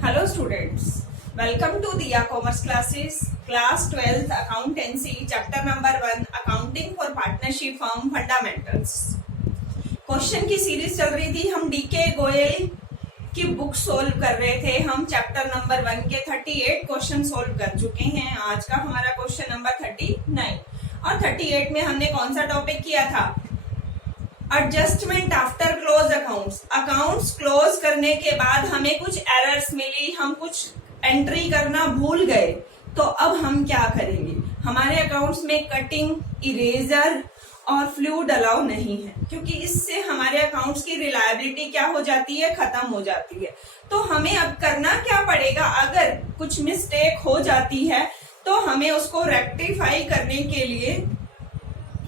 Hello students, welcome to Diya Commerce classes, class 12th accountancy, chapter number 1 accounting for partnership firm fundamentals। Question की series चल रही थी, हम DK Goyal की book solve कर रहे थे। हम चैप्टर नंबर 1 के 38 क्वेश्चन सोल्व कर चुके हैं। आज का हमारा क्वेश्चन नंबर 39 और 38 में हमने कौन सा टॉपिक किया था? Adjustment after close accounts. Accounts close करने के बाद हमें कुछ एरर्स मिली, हम कुछ एंट्री करना भूल गए, तो अब हम क्या करेंगे? हमारे अकाउंट्स में कटिंग, इरेजर और फ्लूइड अलाउ नहीं है, क्योंकि इससे हमारे अकाउंट्स की रिलायबिलिटी क्या हो जाती है? खत्म हो जाती है। तो हमें अब करना क्या पड़ेगा? अगर कुछ मिस्टेक हो जाती है तो हमें उसको रेक्टिफाई करने के लिए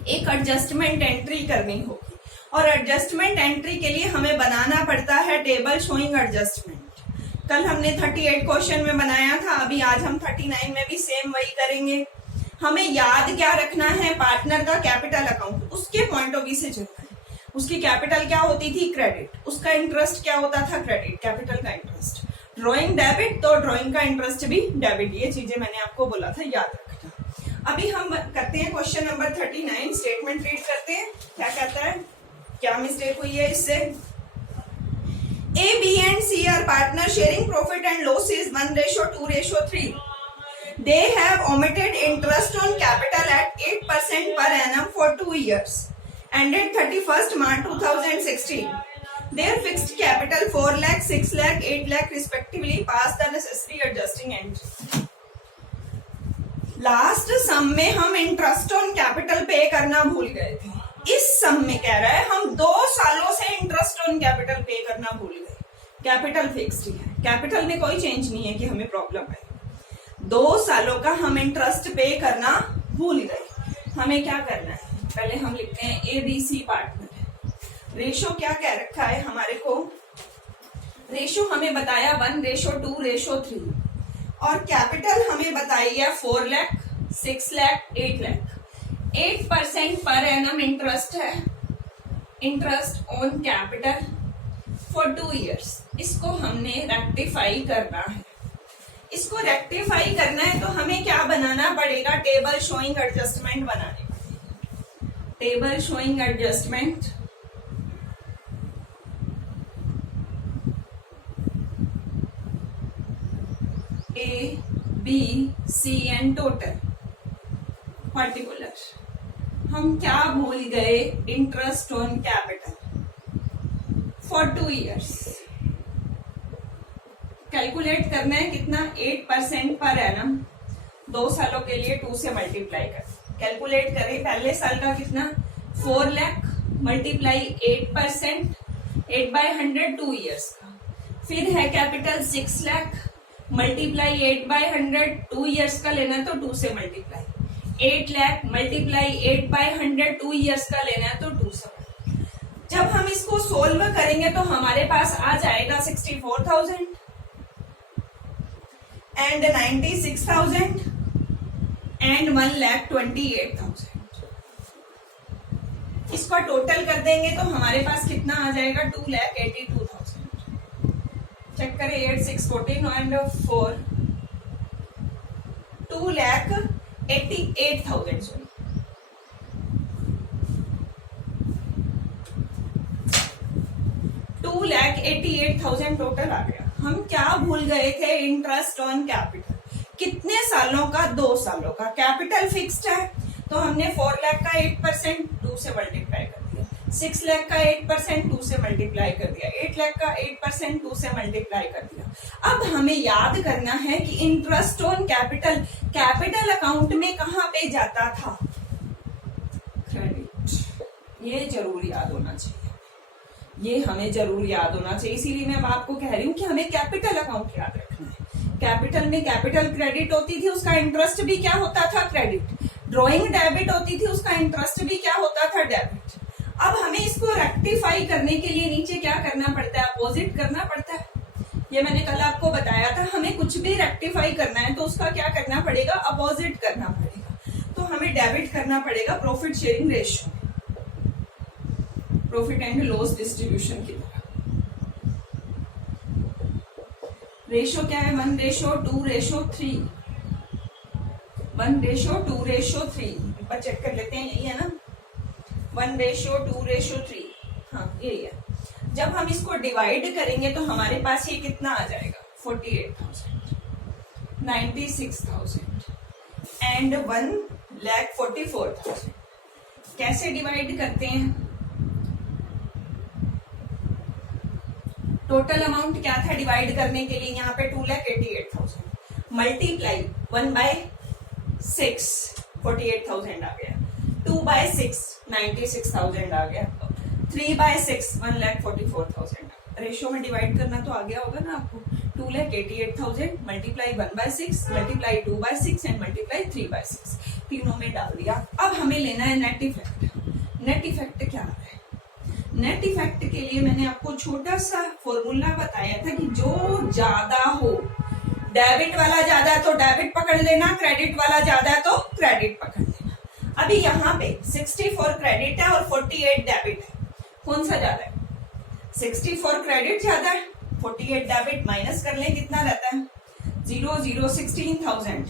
एक एडजस्टमेंट एंट्री करनी होगी, और एडजस्टमेंट एंट्री के लिए हमें बनाना पड़ता है टेबल शोइंग एडजस्टमेंट। कल हमने 38 क्वेश्चन में बनाया था, अभी आज हम 39 में भी सेम वही करेंगे। हमें याद क्या रखना है? पार्टनर का कैपिटल अकाउंट, उसके पॉइंट ऑफ व्यू से चलना है। उसकी कैपिटल क्या होती थी? क्रेडिट। उसका इंटरेस्ट क्या होता था? क्रेडिट। कैपिटल का इंटरेस्ट। ड्रॉइंग डेबिट, तो ड्रॉइंग का इंटरेस्ट भी डेबिट। ये चीजें मैंने आपको बोला था, याद रखना। अभी हम करते हैं क्वेश्चन नंबर 39। स्टेटमेंट रीड करते हैं, क्या कहता है, क्या मिस्टेक हुई है इससे। A, B and C are partner sharing profit and loss is 1:2:3. They have omitted interest on capital at 8% per annum for 2 years, ended 31st March 2016. Their fixed capital 4 lakh, 6 lakh, 8 lakh respectively pass the necessary adjusting entry. Last sum में हम interest on capital पे करना भूल गए थे। इस सम में कह रहा है हम 2 सालों से इंटरेस्ट ऑन कैपिटल पे करना भूल गए। कैपिटल फिक्स्ड ही है, कैपिटल में कोई चेंज नहीं है कि हमें प्रॉब्लम है। 2 सालों का हम इंटरेस्ट पे करना भूल गए। हमें क्या करना है? पहले हम लिखते हैं ABC पार्टनर है। रेशो क्या कह रखा है हमारे को? रेशो हमें बताया 1:2:3, और कैपिटल हमें बताई है 4 lakh, 6 lakh, 8 lakh. 8% per annum interest है, interest on capital for 2 years. इसको हमने रेक्टिफाई करना है। इसको रेक्टिफाई करना है तो हमें क्या बनाना पड़ेगा? टेबल शोइंग एडजस्टमेंट बनाने पड़ेगा। Table showing adjustment A, B, C and total particular. हम क्या भूल गए? Interest on capital for 2 years. Calculate करना है कितना? 8% पर एनम। 2 सालों के लिए 2 से मल्टीप्लाई कर। कैलकुलेट करें, पहले साल का कितना? 4 लाख मल्टीप्लाई 8%, 8/100 2 इयर्स का। फिर है कैपिटल 6 लाख मल्टीप्लाई 8/100 2 इयर्स का लेना है तो 2 से मल्टीप्लाई। 8 लाख मल्टीप्लाई 8/100 2 इयर्स का लेना है तो 2 से। जब हम इसको सोल्व करेंगे तो हमारे पास आ जाएगा 64,000 एंड 96,000 एंड 1,28,000। इसका टोटल कर देंगे तो हमारे पास कितना आ जाएगा? 2,82,000। चेक करें, 8, 6, 14 एंड 4, 2,88,000। सॉरी, 2,88,000 टोटल आ गया। हम क्या भूल गए थे? Interest on capital. कितने सालों का? 2 सालों का। कैपिटल फिक्स्ड है तो हमने 4 लाख का 8% 2 से मल्टीप्लाई कर दिया, 6 लाख का 8% 2 से मल्टीप्लाई कर दिया, 8 लाख का 8% 2 से मल्टीप्लाई कर दिया। अब हमें याद करना है कि interest on capital capital account में कहां पे जाता था? क्रेडिट। ये जरूर याद होना चाहिए, ये हमें जरूर याद होना चाहिए। इसीलिए मैं आपको कह रही हूँ कि हमें कैपिटल अकाउंट याद रखना है। कैपिटल में कैपिटल क्रेडिट होती थी, उसका इंटरेस्ट भी क्या होता था? क्रेडिट। ड्रॉइंग डेबिट होती थी, उसका इंटरेस्ट भी क्या होता था? डेबिट। अब हमें इसको रेक्टिफाई करने के लिए नीचे क्या करना पड़ता है? अपोजिट करना पड़ता है। ये मैंने कल आपको बताया था, हमें कुछ भी रेक्टिफाई करना है तो उसका क्या करना पड़ेगा? अपोजिट करना पड़ेगा। तो हमें डेबिट करना पड़ेगा profit sharing ratio, profit and loss distribution की तरह। रेशो क्या है, 1:2:3, 1:2:3, एक बार चेक कर लेते हैं, यही है ना, 1:2:3, हाँ यही है। जब हम इसको डिवाइड करेंगे तो हमारे पास ये कितना आ जाएगा, 48,000, 96,000 एंड 1,44,000। कैसे डिवाइड करते हैं, टोटल अमाउंट क्या था डिवाइड करने के लिए, यहाँ पे 2,88,000 मल्टीप्लाई 1/6 48,000 आ गया, 2/6 96,000 आ गया, 3/6 1,44,000। रेशियो में डिवाइड करना तो आ गया होगा ना आपको, 2,88,000 मल्टीप्लाई 1/6 मल्टीप्लाई 2/6 एंड मल्टीप्लाई 3/6, तीनों में डाल दिया। अब हमें लेना है नेट इफेक्ट। नेट इफेक्ट क्या है, नेट इफेक्ट के लिए मैंने आपको छोटा सा फॉर्मूला बताया था कि जो ज्यादा हो, डेबिट वाला ज्यादा तो डेबिट पकड़ लेना, क्रेडिट वाला ज्यादा तो क्रेडिट पकड़ लेना। अभी यहाँ पे 64 क्रेडिट है और 48 डेबिट है, कौन सा ज्यादा है, 64 क्रेडिट ज्यादा है, 48 डेबिट, माइनस कर लें कितना रहता है, 0 0 16,000,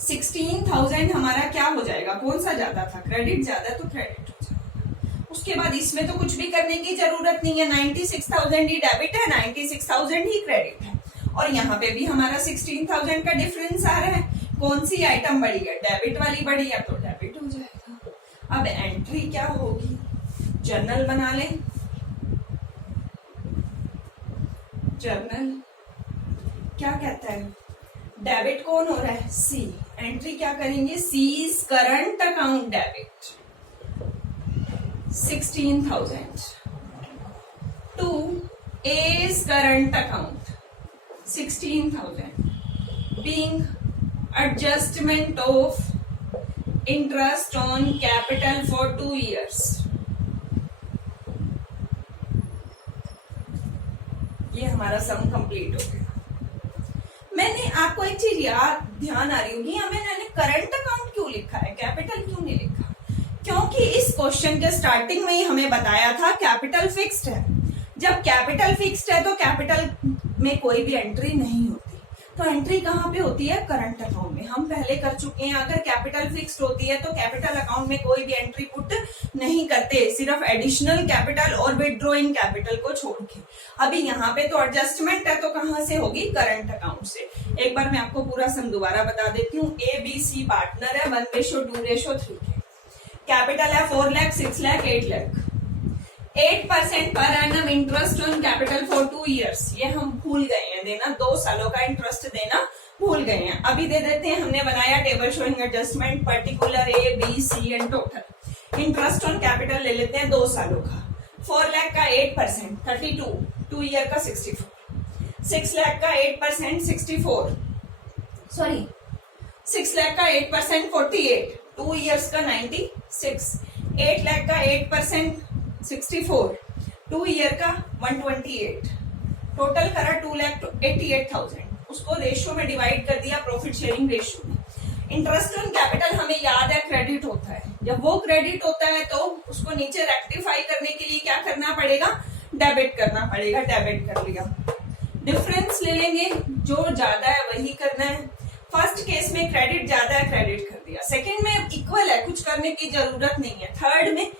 16,000 हमारा क्या हो जाएगा, कौन सा ज्यादा था, क्रेडिट ज्यादा तो क्रेडिट हो जाएगा। उसके बाद इसमें तो कुछ भी करने की जरूरत नहीं है, 96,000 ही डेबिट है, 96,000 ही क्रेडिट है, और यहाँ पे भी हमारा 16,000 का डिफरेंस आ रहा है, कौन सी आइटम बढ़ी है, डेबिट वाली बढ़ी है तो डेबिट हो जाएगा। अब एंट्री क्या होगी, जर्नल बना लें, जर्नल क्या कहता है, डेबिट कौन हो रहा है, सी, एंट्री क्या करेंगे, C's current account debit 16,000 to A's current account 16,000 being adjustment of interest on capital for 2 years। ये हमारा सम कंप्लीट हो गया। मैंने आपको एक चीज याद ध्यान आ रही होगी, मैंने करंट अकाउंट क्यों लिखा है, कैपिटल क्यों नहीं लिखा, क्योंकि इस क्वेश्चन के स्टार्टिंग में ही हमें बताया था कैपिटल फिक्स्ड है। जब कैपिटल फिक्स्ड है तो कैपिटल में कोई भी एंट्री नहीं होती, तो एंट्री कहाँ पे होती है, करंट अकाउंट में। हम पहले कर चुके हैं, अगर कैपिटल फिक्स्ड होती है तो कैपिटल अकाउंट में कोई भी एंट्री पुट नहीं करते, सिर्फ एडिशनल कैपिटल और विथड्रॉइंग कैपिटल को छोड़ के। अभी यहाँ पे तो एडजस्टमेंट है, तो कहाँ से होगी, करंट अकाउंट से। एक बार मैं आपको पूरा सम दोबारा बता देती हूँ। ABC पार्टनर है, 1:2:3 के, कैपिटल है 4 lakh, 6 lakh, 8 lakh, 8% per annum interest on capital for 2 years। ये हम भूल गए हैं देना, 2 सालों का इंटरेस्ट देना भूल गए हैं। अभी दे देते हैं, हमने बनाया table showing adjustment, particular A, B, C and total. Interest on capital ले लेते हैं 2 सालों का, 4 लाख का 8% 32, 2 ईयर का 64, 6 लाख का 8% 64, सॉरी 6 लाख का 8% 48, 2 ईयर्स का 96, 8 लाख का 8% 64, 2 ईयर का 128, टोटल करा 2,88,000। उसको रेशियो में डिवाइड कर दिया, प्रॉफिट शेयरिंग रेशियो में। इंटरेस्ट ऑन कैपिटल हमें याद है क्रेडिट होता है, जब वो क्रेडिट होता है तो उसको नीचे रेक्टिफाई करने के लिए क्या करना पड़ेगा, डेबिट करना पड़ेगा। डेबिट कर लिया, डिफरेंस ले लेंगे, जो ज्यादा है वही करना है। फर्स्ट केस में क्रेडिट ज्यादा है, क्रेडिट कर दिया। सेकंड में इक्वल है, कुछ करने की जरूरत नहीं है। थर्ड में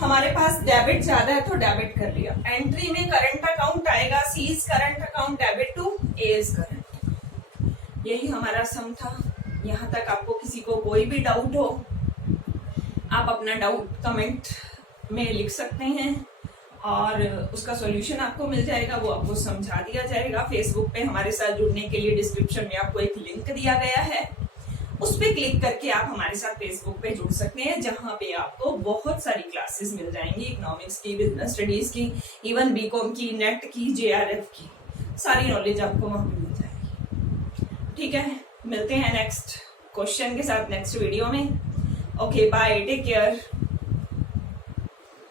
हमारे पास डेबिट ज्यादा है तो डेबिट कर लिया। एंट्री में करंट अकाउंट आएगा, C's current account debit to A's current. यही हमारा सम था। यहाँ तक आपको किसी को कोई भी डाउट हो, आप अपना डाउट कमेंट में लिख सकते हैं और उसका सॉल्यूशन आपको मिल जाएगा, वो आपको समझा दिया जाएगा। फेसबुक पे हमारे साथ जुड़ने के लिए डिस्क्रिप्शन में आपको एक लिंक दिया गया है, उस पर क्लिक करके आप हमारे साथ फेसबुक पे जुड़ सकते हैं, जहां पे आपको बहुत सारी क्लासेस मिल जाएंगी, इकोनॉमिक्स की, बिजनेस स्टडीज की, इवन बीकॉम की, नेट की, JRF की, सारी नॉलेज आपको वहां पे मिल जाएगी। ठीक है, मिलते हैं नेक्स्ट क्वेश्चन के साथ नेक्स्ट वीडियो में। Okay, bye, take care.